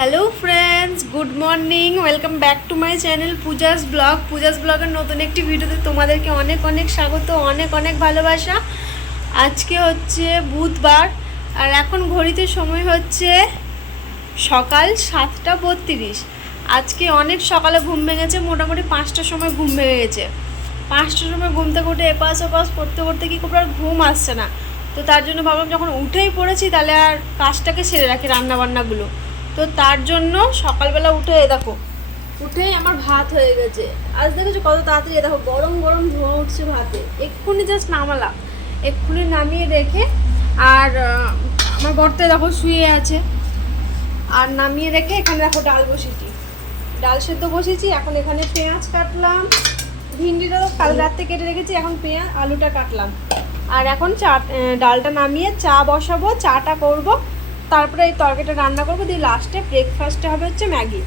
Hello friends, good morning. Welcome back to my channel Puja's blog. Puja's ব্লগের নতুন একটি ভিডিওতে তোমাদেরকে অনেক অনেক স্বাগত, অনেক অনেক ভালোবাসা। আজকে হচ্ছে বুধবার আর এখন ঘড়িতে সময় হচ্ছে সকাল 7:32। আজকে অনেক সকালে ঘুম ভেঙেছে, মোটামুটি 5টার সময় ঘুম ভেঙে গেছে। 5টার সময় ঘুম থেকে উঠে এপাশ ওপাশ করতে করতে কি খুব আর ঘুম আসছে না, তো তার জন্য ভাবলাম যখন উঠেই পড়েছি তাহলে আর কাজটাকে সেরে রাখি, রান্নাবান্নাগুলো। তো তার জন্য সকালবেলা উঠে দেখো, উঠেই আমার ভাত হয়ে গেছে। আজ দেখেছো কত তাড়াতাড়ি, দেখো গরম গরম ধোঁয়া উঠছে ভাতে। এক্ষুনি জাস্ট নামালাম, এক্ষুনি নামিয়ে রেখে আর আমার বরতে দেখো শুয়ে আছে, আর নামিয়ে রেখে এখানে দেখো ডাল বসিয়েছি, ডাল সেদ্ধ বসিয়েছি। এখন এখানে পেঁয়াজ কাটলাম, ভিন্ডিটা তো কাল রাতে কেটে রেখেছি, এখন পেঁয়াজ আলুটা কাটলাম। আর এখন ডালটা নামিয়ে চা বসাবো, চাটা করব, তারপরে এই তরকারিটা রান্না করবো, দিয়ে লাস্টে ব্রেকফাস্টে হবে হচ্ছে ম্যাগি।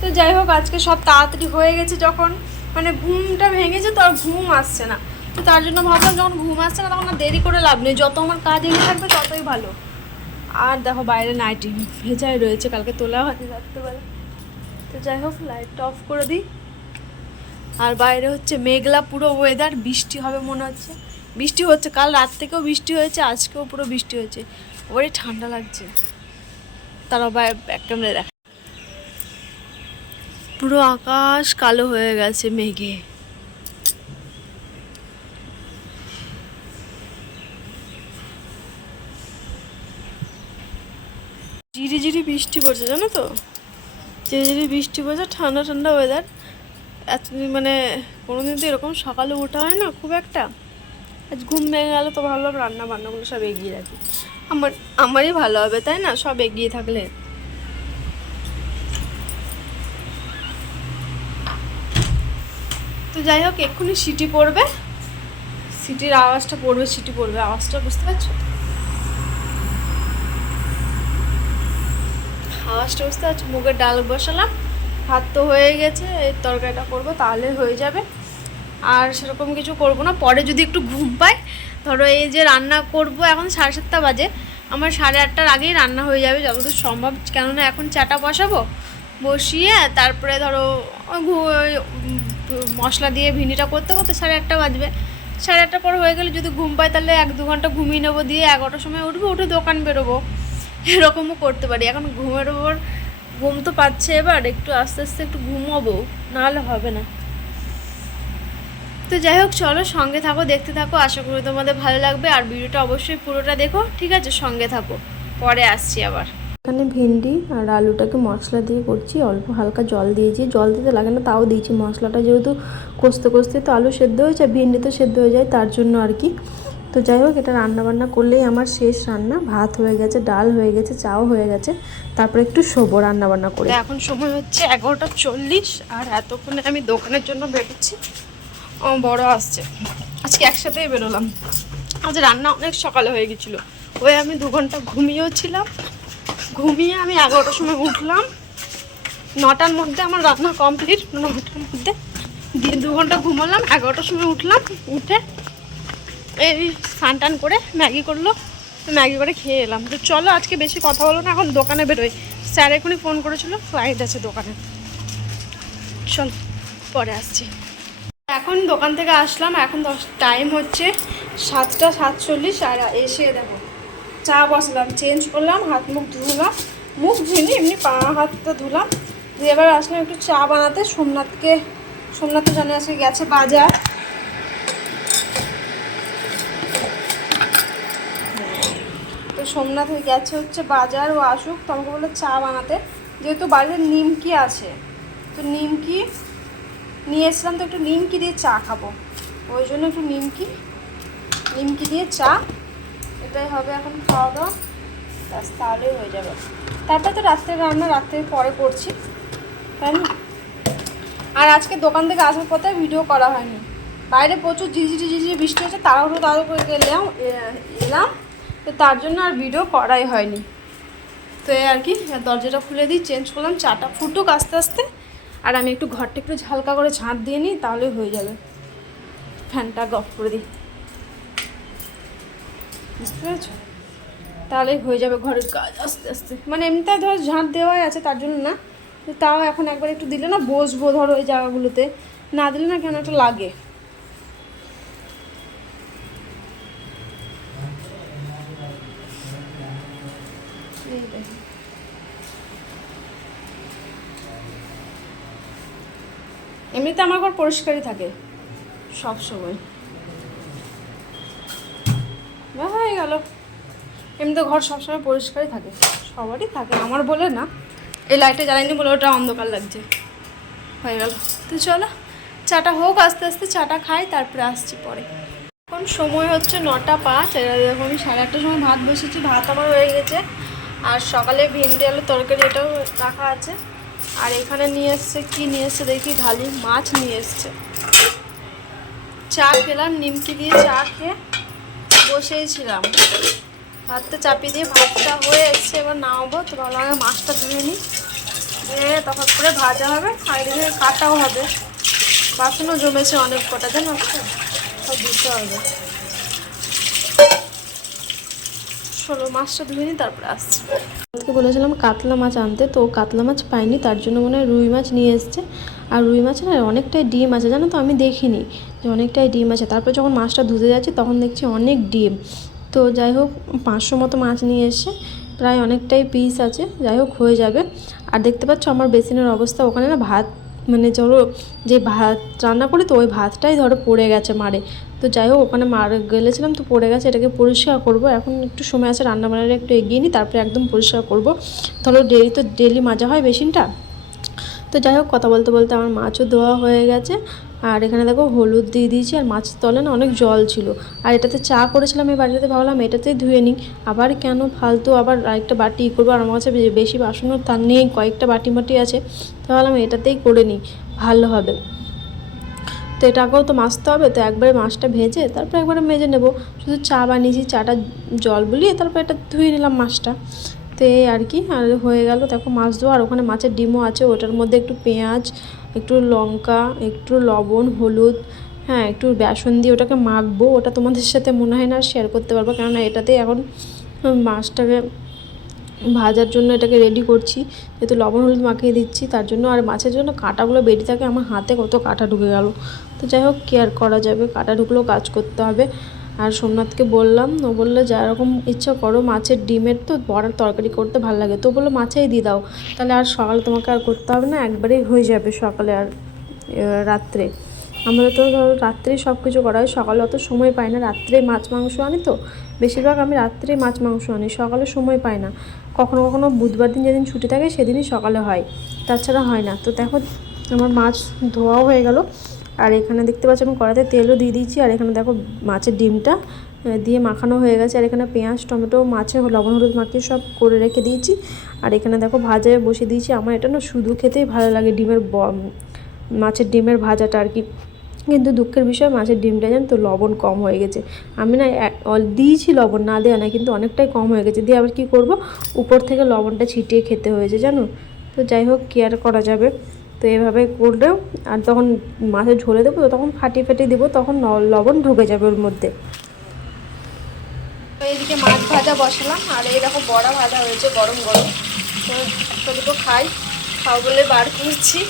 তো যাই হোক, আজকে সব তাড়াতাড়ি হয়ে গেছে, যখন মানে ঘুমটা ভেঙেছে তো আর ঘুম আসছে না। তো তার জন্য ভাবলাম যখন ঘুম আসছে না তখন আর দেরি করে লাভ নেই, যত আমার কাজ এগিয়ে থাকবে ততই ভালো। আর দেখো বাইরে নাইটি ভেজাই রয়েছে, কালকে তোলা হয়নি রাত্রেবেলা। তো যাই হোক, লাইটটা অফ করে দিই। আর বাইরে হচ্ছে মেঘলা পুরো ওয়েদার, বৃষ্টি হবে মনে হচ্ছে। বৃষ্টি হচ্ছে, কাল রাত থেকেও বৃষ্টি হয়েছে, আজকেও পুরো বৃষ্টি হয়েছে। ওরে ঠান্ডা লাগছে। তারা ব্যাক ক্যামেরায় দেখ, পুরো আকাশ কালো হয়ে গেছে মেঘে। ঝিরি ঝিরি বৃষ্টি পড়ছে, জানো তো, ঝিরি ঝিরি বৃষ্টি পড়ছে, ঠান্ডা ঠান্ডা ওয়েদার। এত মানে কোনোদিন তো এরকম সকালে ওঠা হয় না খুব একটা। আজ ঘুম ভেঙে গেলে তো ভাবলাম রান্না বান্নাগুলো সব এগিয়ে রাখি, আমারই ভালো হবে, তাই না, সব এগিয়ে থাকলে। তো যাই হোক, এক্ষুনি সিটি পড়বে, সিটির আওয়াজটা পড়বে, সিটি পড়বে, আওয়াজটা বুঝতে পারছো, আওয়াজটা বুঝতে পারছো। মুগের ডাল বসালাম, ভাত তো হয়ে গেছে, এই তরকারিটা করবো তাহলে হয়ে যাবে। আর সেরকম কিছু করব না, পরে যদি একটু ঘুম পাই, ধরো এই যে রান্না করব, এখন 7:30 বাজে, আমার 8:30টার আগেই রান্না হয়ে যাবে যতদূর সম্ভব। কেননা এখন চাটা বসাবো, বসিয়ে তারপরে ধরো মশলা দিয়ে ভিন্ডিটা করতে করতে 8:30 বাজবে। 8:30 পর হয়ে গেলে যদি ঘুম পাই তাহলে 1-2 ঘন্টা ঘুমিয়ে নেবো, দিয়ে 11টার সময় উঠবো, উঠে দোকান বেরোবো। এরকমও করতে পারি। এখন ঘুমের ওপর ঘুম তো পাচ্ছে, এবার একটু আস্তে আস্তে একটু ঘুমোবো, নাহলে হবে না। তো যাই হোক, চলো সঙ্গে থাকো, দেখতে থাকো, আশা করি তোমাদের ভালো লাগবে। আর ভিডিওটা অবশ্যই পুরোটা দেখো, ঠিক আছে, সঙ্গে থাকো, পরে আসছি আবার। এখানে ভেন্ডি আর আলুটাকে মশলা দিয়ে করছি, অল্প হালকা জল দিয়েছি, জল দিতে লাগে না তাও দিয়েছি, মশলাটা যেহেতু কষতে কষতে তো আলু সেদ্ধ হয়েছে, ভেন্ডি তো সেদ্ধ হয়ে যায়, তার জন্য আর কি। তো যাই হোক, এটা রান্নাবান্না করলেই আমার শেষ রান্না। ভাত হয়ে গেছে, ডাল হয়ে গেছে, চাও হয়ে গেছে, তারপরে একটু শোবো রান্নাবান্না করে। এখন সময় হচ্ছে 11:40, আর এতক্ষণে আমি দোকানের জন্য বেরোচ্ছি। বড় আসছে, আজকে একসাথেই বেরোলাম। আজ রান্না অনেক সকালে হয়ে গেছিলো, ওই আমি 2 ঘন্টা ঘুমিয়েও ছিলাম, ঘুমিয়ে আমি 11টার সময় উঠলাম। 9টার মধ্যে আমার রান্না কমপ্লিট, 9টার মধ্যে দিয়ে 2 ঘন্টা ঘুমালাম, 11টার সময় উঠলাম, উঠে এই স্নান টান করে ম্যাগি করলো, ম্যাগি করে খেয়ে এলাম। তো চলো, আজকে বেশি কথা বলো না, এখন দোকানে বেরোই। স্যার এখনই ফোন করেছিল, ক্লায়েন্ট আছে দোকানে, চল পরে আসছি। এখন দোকান থেকে আসলাম, এখন টাইম হচ্ছে 7:47, আর এসে দেখো চা বসালাম, চেঞ্জ করলাম, হাত মুখ ধুলাম, মুখ ধুইনি, এমনি পা হাতটা ধুলাম, দিয়ে এবার আসলাম একটু চা বানাতে। সোমনাথ জানে আজকে গেছে বাজার, তো সোমনাথ গেছে হচ্ছে বাজার, ও আসুক তো আমাকে বলে চা বানাতে, যেহেতু বাড়িতে নিমকি আছে, তো নিমকি নিয়ে এসলাম, তো একটু নিমকি দিয়ে চা খাবো, ওই জন্য একটু নিমকি দিয়ে চা, এটাই হবে এখন খাওয়া দাওয়া, ব্যাস তাহলেই হয়ে যাবে। তারপরে তো রাত্রে রান্না রাত্রের পরে করছি, তাই না। আর আজকে দোকান থেকে আসার পথে ভিডিও করা হয়নি, বাইরে প্রচুর ঝিঝিরি বৃষ্টি হচ্ছে, তাড়াহুড়ো করে এলাম, তো তার জন্য আর ভিডিও করাই হয়নি। তো এই আর কি, দরজাটা খুলে দিই, চেঞ্জ করলাম, চাটা ফুটুক আস্তে আস্তে, আর আমি একটু ঘরটা একটু হালকা করে ঝাঁট দিয়ে নিই, তাহলে হয়ে যাবে। ফ্যানটা অফ করে দিই, বুঝতে পেরেছো। তাহলেই হয়ে যাবে ঘরের কাজ আস্তে আস্তে। মানে এমনিতে ধরো ঝাঁট দেওয়াই আছে, তার জন্য না, তাও এখন একবার একটু দিলে না বসবো ধরো ওই জায়গাগুলোতে, না দিলে না কেন একটা লাগে। এমনিতে আমার ঘর পরিষ্কারই থাকে সব সময়। হয়ে গেল, এমনিতে ঘর সবসময় পরিষ্কারই থাকে, সবারই থাকে, আমার বলে না। এই লাইটটা জ্বালাইনি বলে ওটা অন্ধকার লাগছে। হয়ে গেল, তো চলো চাটা হোক, আস্তে আস্তে চাটা খাই, তারপরে আসছি পরে। এখন সময় হচ্ছে 9:05। দেখো আমি 8:30টার সময় ভাত বসেছি, ভাত আমার হয়ে গেছে। আর সকালে ভিন্ডি আলুর তরকারি এটাও রাখা আছে। আর এখানে নিয়ে এসছে, কী নিয়ে এসছে দেখি, ঢালি মাছ নিয়ে এসছে। চা খেলাম, নিমকি দিয়ে চা খেয়ে বসেইছিলাম। ভাতটা চাপিয়ে দিয়ে ভাতটা হয়ে এসছে, এবার নামাবো। তো ভালো আগে মাছটা ধুয়ে নিই, ধুয়ে তখন করে ভাজা হবে, আর এদিকে কাটাও হবে। বাসনও জমেছে অনেক কটা, জানো সব দিতে হবে। চলো মাছটা ধুয়ে নিই, তারপরে আসছি। আজকে বলেছিলাম কাতলা মাছ আনতে, তো কাতলা মাছ পাইনি, তার জন্য মনে হয় রুই মাছ নিয়ে এসছে। আর রুই মাছ না অনেকটাই ডিম আছে, জানো তো, আমি দেখিনি যে অনেকটাই ডিম আছে। তারপর যখন মাছটা ধুতে যাচ্ছি তখন দেখছি অনেক ডিম। তো যাই হোক 500 মতো মাছ নিয়ে এসে, প্রায় অনেকটাই পিস আছে, যাই হোক হয়ে যাবে। আর দেখতে পাচ্ছ আমার বেসিনের অবস্থা, ওখানে না ভাত, মানে ধরো যে ভাত রান্না করি তো ওই ভাতটাই ধরো পড়ে গেছে মারে। তো যাই হোক ওখানে গেলেছিলাম, তো পড়ে গেছে, এটাকে পরিষ্কার করব। এখন একটু সময় আছে, রান্না বান্নাটা একটু এগিয়ে নিই, তারপরে একদম পরিষ্কার করব। ধরো ডেলি মাজা হয় বেসিনটা। তো যাই হোক কথা বলতে বলতে আমার মাছও ধোয়া হয়ে গেছে। আর এখানে দেখো হলুদ দিয়ে দিয়েছি, আর মাছের তলে না অনেক জল ছিল। আর এটাতে চা করেছিলাম এই বাড়িতে, ভাবলাম এটাতেই ধুয়ে নিই, আবার কেন ফালতু আবার আরেকটা বাটি করবো। আর আমার কাছে বেশি বাসনও তার নেই, কয়েকটা বাটি আছে, তো ভাবলাম এটাতেই করে নিই, ভালো হবে। তো এটাকেও তো মাজতে হবে, তো একবারে মাছটা ভেজে তারপর একবারে মেজে নেব। শুধু চা বানিয়েছি, চাটা জল বুলিয়ে তারপর এটা ধুয়ে নিলাম মাছটা। তো এই আর কি, আর হয়ে গেল দেখো মাছ ধোয়া। আর ওখানে মাছের ডিমও আছে, ওটার মধ্যে একটু পেঁয়াজ, একটু লঙ্কা, একটু লবণ, হলুদ, হ্যাঁ একটু বেসন দিয়ে ওটাকে মাখবো। ওটা তোমাদের সাথে মনে হয় না শেয়ার করতে পারবো, কেননা এটাতেই এখন মাছটাকে ভাজার জন্য এটাকে রেডি করছি, যেহেতু লবণ হলুদ মাখিয়ে দিচ্ছি তার জন্য। আর মাছের জন্য কাঁটাগুলো বেরিয়ে থাকে, আমার হাতে কত কাঁটা ঢুকে গেল। তো যাই হোক কেয়ার করা যাবে, কাঁটা ঢুকলেও কাজ করতে হবে। আর সোমনাথকে বললাম, ও বললো যা এরকম ইচ্ছা করো, মাছের ডিমের তো বড়ার তরকারি করতে ভালো লাগে, তো বললো মাছেই দিয়ে দাও, তাহলে আর সকালে তোমাকে আর করতে হবে না, একবারেই হয়ে যাবে সকালে আর রাত্রে। আমরা তো ধরো রাত্রেই সব কিছু করা হয়, সকালে অত সময় পাই না, রাত্রে মাছ মাংস আনি তো, বেশিরভাগ আমি রাত্রেই মাছ মাংস আনি, সকালে সময় পাই না। কখনো কখনো বুধবার দিন যেদিন ছুটি থাকে সেদিনই সকালে হয়, তাছাড়া হয় না। তো দেখো আমার মাছ ধোয়াও হয়ে গেল। আর এখানে দেখতে পাচ্ছি আমি কড়াইতে তেলও দিয়ে দিয়েছি। আর এখানে দেখো মাছের ডিমটা দিয়ে মাখানো হয়ে গেছে। আর এখানে পেঁয়াজ টমেটো মাছে লবণ হলুদ মাখিয়ে সব করে রেখে দিয়েছি। আর এখানে দেখো ভাজায় বসিয়ে দিয়েছি। আমার এটা না শুধু খেতেই ভালো লাগে, মাছের ডিমের ভাজাটা আর কি। কিন্তু দুঃখের বিষয় মাছের ডিমটা জান তো লবণ কম হয়ে গেছে। আমি না দিয়েছি লবণ, না দেওয়া না, কিন্তু অনেকটাই কম হয়ে গেছে, দিয়ে আবার কী করব, উপর থেকে লবণটা ছিটিয়ে খেতে হয়েছে জানো। তো যাই হোক কেয়ার করা যাবে, তো এভাবে করলেও। আর তখন মাছের ঝোলে দেবো তো তখন ফাটিয়ে দেবো, তখন লবণ ঢুকে যাবে ওর মধ্যে। তো এইদিকে মাছ ভাজা বসালাম, আর এই দেখো বড়া ভাজা হয়েছে গরম গরম। তো দুটো খাও বলে বার করছি,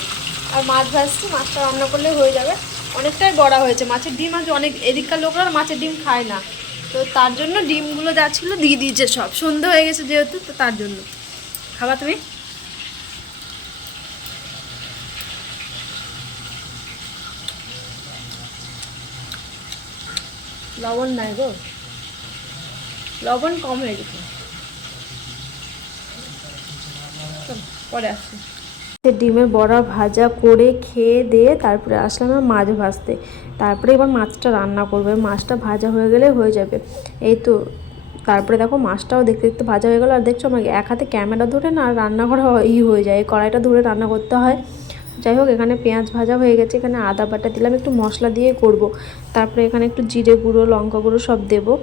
আর মাছ ভাজছি, মাছটা রান্না করলে হয়ে যাবে। অনেকটাই বড়া হয়েছে, মাছের ডিম আজ অনেক, এদিককার লোকরা মাছের ডিম খায় না, তো তার জন্য ডিমগুলো যা ছিল দিয়ে দিয়েছে সব, সন্ধ্যা হয়ে গেছে যেহেতু, তো তার জন্য। খাবা তুমি? লবণ নাই গো, লবণ কম হয়ে গেছে, পরে আসছি। ডিমের বড়া ভাজা করে খেয়ে দিয়ে তারপরে আসলাম মাছ ভাজতে, তারপরে এবার মাছটা রান্না করবে। মাছটা ভাজা হয়ে গেলে হয়ে যাবে, এই তো। তারপরে দেখো মাছটাও দেখতে দেখতে ভাজা হয়ে গেলো। আর দেখছো আমার এক হাতে ক্যামেরা ধরে না রান্নাঘর হয়ে যায়, কড়াইটা ধরে রান্না করতে হয়। যাই হোক এখানে পেঁয়াজ ভাজা হয়ে গেছে, এখানে আদা বাটা দিলাম, একটু মশলা দিয়ে করব। তারপরে এখানে একটু জিরে গুঁড়ো লঙ্কা গুঁড়ো সব দেবো,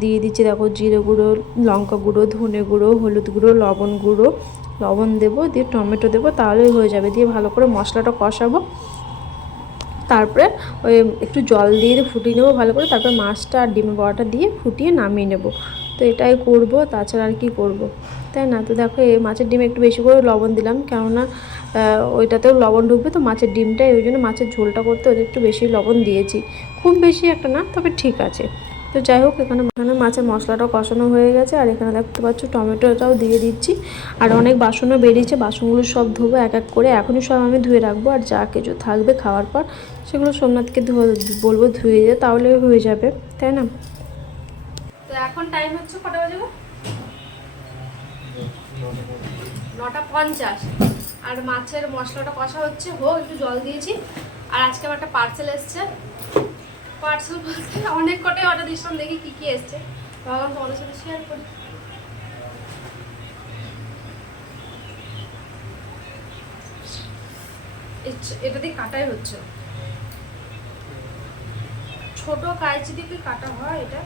দিয়ে দিচ্ছি দেখো জিরে গুঁড়ো, লঙ্কা গুঁড়ো, ধনে গুঁড়ো, হলুদ গুঁড়ো, লবণ দেবো, দিয়ে টমেটো দেবো, তাহলেই হয়ে যাবে। দিয়ে ভালো করে মশলাটা কষাবো, তারপরে ওই একটু জল দিয়ে ফুটিয়ে নেবো ভালো করে, তারপরে মাছটা আর ডিমের বড়াটা দিয়ে ফুটিয়ে নামিয়ে নেবো। তো এটাই করব, তাছাড়া আর কি করব, তাই না? তো দেখো এই মাছের ডিমে একটু বেশি করে লবণ দিলাম, কেননা ওইটাতেও লবণ ঢুকবে, তো মাছের ডিমটাই ওই জন্য মাছের ঝোলটা করতে ওদের একটু বেশি লবণ দিয়েছি, খুব বেশি একটা না, তবে ঠিক আছে। তো যাই হোক, এখানে মাছের মশলাটাও কষানো হয়ে গেছে, আর এখানে দেখতে পাচ্ছ টমেটোটাও দিয়ে দিচ্ছি। আর অনেক বাসনও বেরিয়েছে, বাসনগুলো সব ধোবো এক এক করে, এখনই সব আমি ধুয়ে রাখবো, আর যা কিছু থাকবে খাওয়ার পর সেগুলো সোমনাথকে বলবো ধুয়ে দিয়ে, তাহলে হয়ে যাবে, তাই না? তো এখন টাইম হচ্ছে কটা বাজে? 9:50। আর মাছের মশলাটা কষা হচ্ছে, হোক, একটু জল দিয়েছি। আর আজকে আমার একটা পার্সেল এসছে, পার্সেল বলতে অনেক কটাই অর্ডার দিয়েছিলাম, দেখি কী কী এসছে, ভাবলাম তোমাদের সাথে শেয়ার করি। এটা দিয়ে কাটাই হচ্ছে, ছোট কাঁচি দিয়ে কাটা হয় এটা।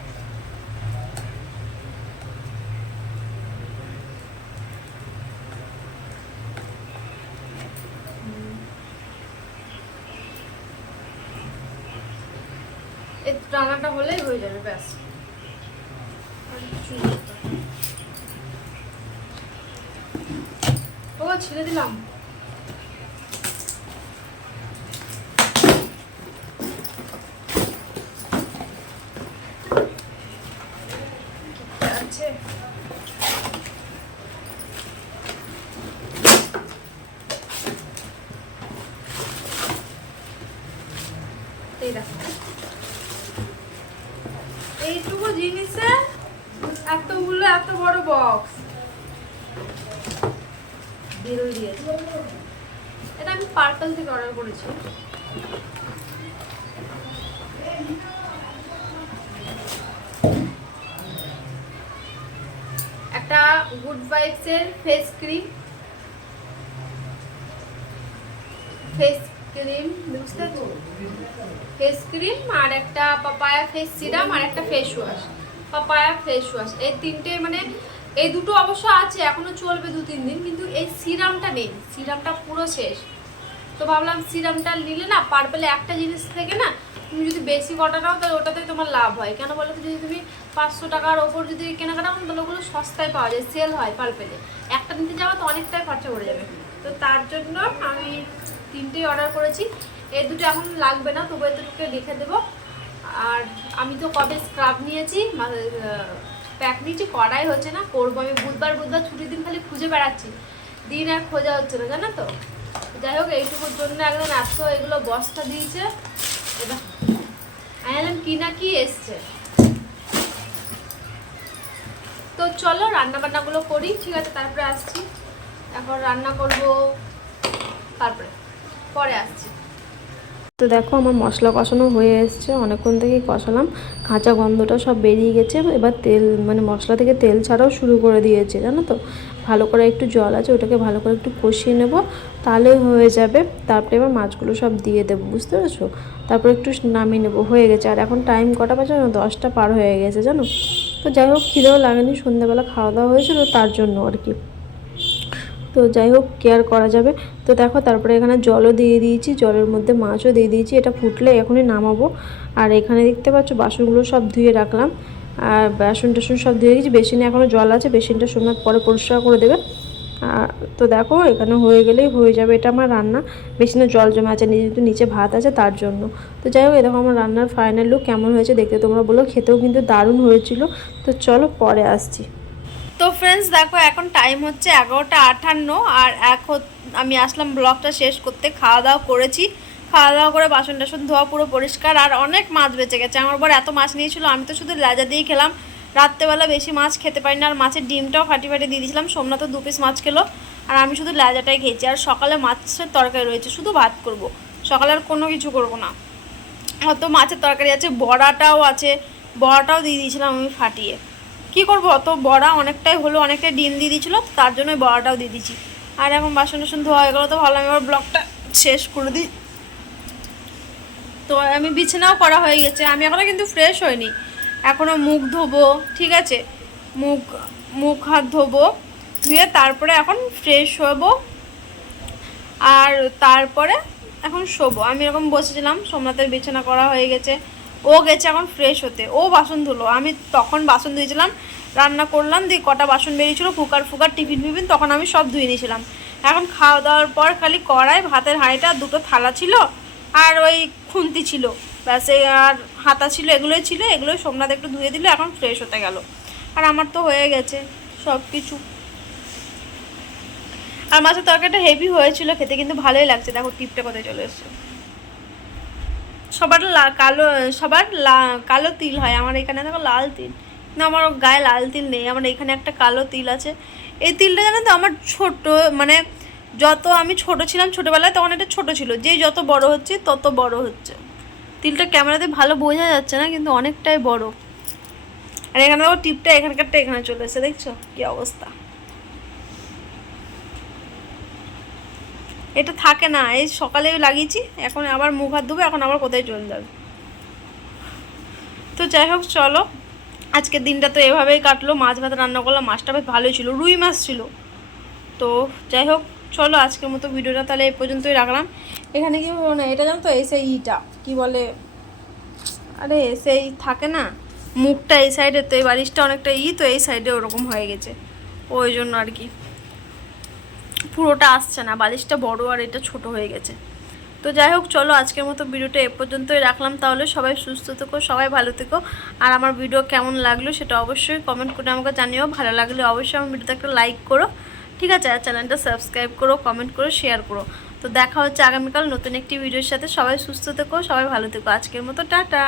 এই রান্নাটা হলেই হয়ে যাবে, ব্যাস। ও ছেড়ে দিলাম। এইটুকু জিনিসে এতগুলো এত বড় বক্স দিল দিয়েছে। এটা আমি পার্পল থেকে অর্ডার করেছি। একটা গুড ভাইবস এর ফেস ক্রিম, বুঝতে পারছো? ফেস ক্রিম, আর একটা পাপায়া ফেস সিরাম, আর একটা face wash, papaya face wash. এই তিনটে, মানে এই দুটো অবশ্য আছে, এখনো চলবে 2-3 দিন, কিন্তু এই সিরামটা নেই, সিরামটা পুরো শেষ। তো ভাবলাম সিরামটা নিলে না, পার্পেলে একটা জিনিস থেকে না তুমি যদি বেশি কটা নাও তাহলে ওটাতে তোমার লাভ হয়। কেন বলো তো, যদি তুমি 500 টাকার ওপর যদি কেনাকাটা করো তাহলে ওগুলো সস্তায় পাওয়া যায়, সেল হয় পার্পেলে। একটা নিতে যাওয়া তো অনেকটাই খরচা পড়ে যাবে। তো তার জন্য আমি 3টেই অর্ডার করেছি। এই দুটো এখন লাগবে না, তবু এতটুকু রেখে দেবো। আর আমি তো কবে স্ক্রাব নিয়েছি, প্যাক নিয়েছি, করাই হচ্ছে না, করবো আমি। বুধবার ছুটির দিন খালি খুঁজে বেড়াচ্ছি, দিন আর খোঁজা হচ্ছে না, জানো তো। যাই হোক, এইটুকুর জন্য একদম এত এগুলো বস্তা দিয়েছে। এবার আমি কি না কি এসছে। তো চলো রান্না বান্নাগুলো করি, ঠিক আছে? তারপরে আসছি। এখন রান্না করব, তারপরে পরে আসছি। তো দেখো আমার মশলা কষানো হয়ে এসছে, অনেকক্ষণ থেকেই কষালাম, কাঁচা গন্ধটা সব বেরিয়ে গেছে। এবার তেল, মানে মশলা থেকে তেল ছাড়াও শুরু করে দিয়েছে, জানো তো। ভালো করে একটু জল আছে, ওটাকে ভালো করে একটু কষিয়ে নেব, তাহলে হয়ে যাবে। তারপরে এবার মাছগুলো সব দিয়ে দেবো, বুঝতে পেরেছো? তারপরে একটু নামিয়ে নেবো, হয়ে গেছে। আর এখন টাইম কটা বাজে? 10টা পার হয়ে গেছে, জানো। তো যাই হোক, খিদেও লাগেনি, সন্ধ্যাবেলা খাওয়া দাওয়া হয়েছিল, তার জন্য আর কি। তো যাই হোক, কেয়ার করা যাবে। তো দেখো, তারপরে এখানে জলও দিয়ে দিয়েছি, জলের মধ্যে মাছও দিয়ে দিয়েছি, এটা ফুটলে এখনই নামাবো। আর এখানে দেখতে পাচ্ছ বাসনগুলো সব ধুয়ে রাখলাম, আর বাসন টাসন সব ধুয়ে গেছি। বেসিনে এখনও জল আছে, বেসিনটা সোমনাথ পরে পরিষ্কার করে দেবে। তো দেখো, এখানে হয়ে গেলেই হয়ে যাবে। এটা আমার রান্না, বেসিনে জল জমা আছে, যেহেতু নিচে ভাত আছে তার জন্য। তো যাই হোক, দেখো আমার রান্নার ফাইনাল লুক কেমন হয়েছে দেখতে তোমরা বলো। খেতেও কিন্তু দারুণ হয়েছিল। তো চলো পরে আসছি। তো ফ্রেন্ডস দেখো, এখন টাইম হচ্ছে 11:58, আর এখন আমি আসলাম ব্লগটা শেষ করতে। খাওয়া দাওয়া করেছি, খাওয়া দাওয়া করে বাসন টাসন ধোয়া পুরো পরিষ্কার। আর অনেক মাছ বেঁচে গেছে, আমার বর এত মাছ নিয়েছিল, আমি তো শুধু লেজা দিয়েই খেলাম। রাত্রেবেলা বেশি মাছ খেতে পারি না, আর মাছের ডিমটাও ফাটি ফাটি দিয়ে দিয়েছিলাম। সোমনাথ তো 2 পিস মাছ খেলো, আর আমি শুধু লেজাটাই খেয়েছি। আর সকালে মাছের তরকারি রয়েছে, শুধু ভাত করব, সকালে আর কোনো কিছু করব না। অত মাছের তরকারি আছে, বড়াটাও আছে, বড়াটাও দিয়ে দিয়েছিলাম আমি ফাটিয়ে। কি করব, অত বড়া অনেকটাই হলো, অনেকটাই ডিম দিয়ে দিয়েছিলো, তার জন্য বড়াটাও দিয়ে দিচ্ছি। আর এখন বাসন টাসন ধোয়া হয়ে গেলো, তো ভালো, আমি আবার ব্লগটা শেষ করে দিই। তো আমি বিছানাও করা হয়ে গেছে, আমি এখনও কিন্তু ফ্রেশ হইনি, এখনও মুখ ধোবো, ঠিক আছে? মুখ হাত ধোবো, ধুয়ে তারপরে এখন ফ্রেশ হবো, আর তারপরে এখন শোবো। আমি এরকম বসেছিলাম, সোমনাথের বিছানা করা হয়ে গেছে, ও গেছে এখন ফ্রেশ হতে, ও বাসন ধুলো। আমি তখন বাসন ধুয়েছিলাম রান্না করলাম, দিয়ে কটা বাসন বেরিয়েছিলো, কুকার ফুকার টিফিন ফিফিন, তখন আমি সব ধুয়ে নিয়েছিলাম। এখন খাওয়া দাওয়ার পর খালি কড়াই, ভাতের হাঁড়িটা, দুটো থালা ছিল আর ওই খুন্তি ছিল, ব্যাস আর হাতা ছিল, এগুলোই ছিল। এগুলোই সোমনাথ একটু ধুয়ে দিল, এখন ফ্রেশ হতে গেল। আর আমার তো হয়ে গেছে সব কিছু। আর মাছের তরকারিটা হেভি হয়েছিল খেতে, কিন্তু ভালোই লাগছে। দেখো টিপটা কোথায় চলে এসছে। সবার কালো, সবার কালো তিল হয়, আমার এখানে দেখো লাল তিল, না আমার গায়ে লাল তিল নেই, আমার এখানে একটা কালো তিল আছে। এই তিলটা জানো তো আমার ছোট, মানে যত আমি ছোট ছিলাম ছোটোবেলায় তখন এটা ছোট ছিল, যে যত বড় হচ্ছে তত বড় হচ্ছে। তিলটা ক্যামেরাতে ভালো বোঝা যাচ্ছে না, কিন্তু অনেকটাই বড়। আর এখানে দেখো টিপটা এখানকারটা এখানে চলে এসেছে, দেখছো কি অবস্থা। এটা থাকে না, এই সকালে লাগিয়েছি, এখন আবার মুখ হাত ধুবে, এখন আবার কোথায় চলে যাবে। তো যাই হোক চলো, আজকের দিনটা তো এভাবেই কাটলো। মাছ ভাত রান্না করলাম, মাছটা বেশ ভালোই ছিল, রুই মাছ ছিল। তো যাই হোক চলো, আজকের মতো ভিডিওটা তাহলে এই পর্যন্তই রাখলাম। এখানে কি না, এটা জানো তো, সেই ইটা কি বলে, আরে সেই থাকে না মুখটা এই সাইডে, তো এই বালিশটা অনেকটা তো এই সাইডে ওরকম হয়ে গেছে, ওই জন্য আর কি পুরোটা আসছে না, বালিশটা বড় আর এটা ছোট হয়ে গেছে। তো যাই হোক চলো, আজকের মতো ভিডিওটা এ পর্যন্তই রাখলাম। তাহলে সবাই সুস্থ থেকো, সবাই ভালো থেকো। আর আমার ভিডিও কেমন লাগলো সেটা অবশ্যই কমেন্ট করে আমাকে জানিও। ভালো লাগলে অবশ্যই আমার ভিডিওতে একটা লাইক করো, ঠিক আছে? আর চ্যানেলটা সাবস্ক্রাইব করো, কমেন্ট করো, শেয়ার করো। তো দেখা হচ্ছে আগামীকাল নতুন একটি ভিডিওর সাথে। সবাই সুস্থ থেকো, সবাই ভালো থেকো। আজকের মতো টাটা।